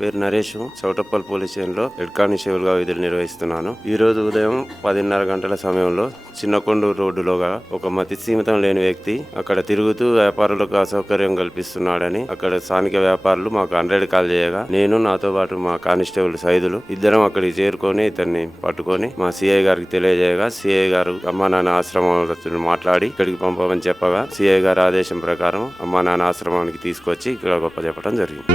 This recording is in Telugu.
పేరు నరేష్. చౌటప్పల్ పోలీస్ స్టేషన్లో హెడ్ కానిస్టేబుల్ గా విధులు నిర్వహిస్తున్నాను. ఈ రోజు ఉదయం 10:30 గంటల సమయంలో చిన్నకొండూరు రోడ్డులోగా ఒక మతి సీమితం లేని వ్యక్తి అక్కడ తిరుగుతూ వ్యాపారులకు అసౌకర్యం కల్పిస్తున్నాడని అక్కడ స్థానిక వ్యాపారులు మాకు 100 కాల్ చేయగా నేను నాతో పాటు మా కానిస్టేబుల్ సైదులు ఇద్దరం అక్కడికి చేరుకొని ఇతన్ని పట్టుకొని మా సిఐ గారికి తెలియజేయగా సిఐ గారు అమ్మా నాన్న ఆశ్రమంలో మాట్లాడి ఇక్కడికి పంపమని చెప్పగా సిఐ గారి ఆదేశం ప్రకారం అమ్మా నాన్న ఆశ్రమానికి తీసుకొచ్చి ఇక్కడ గొప్ప చెప్పడం జరిగింది.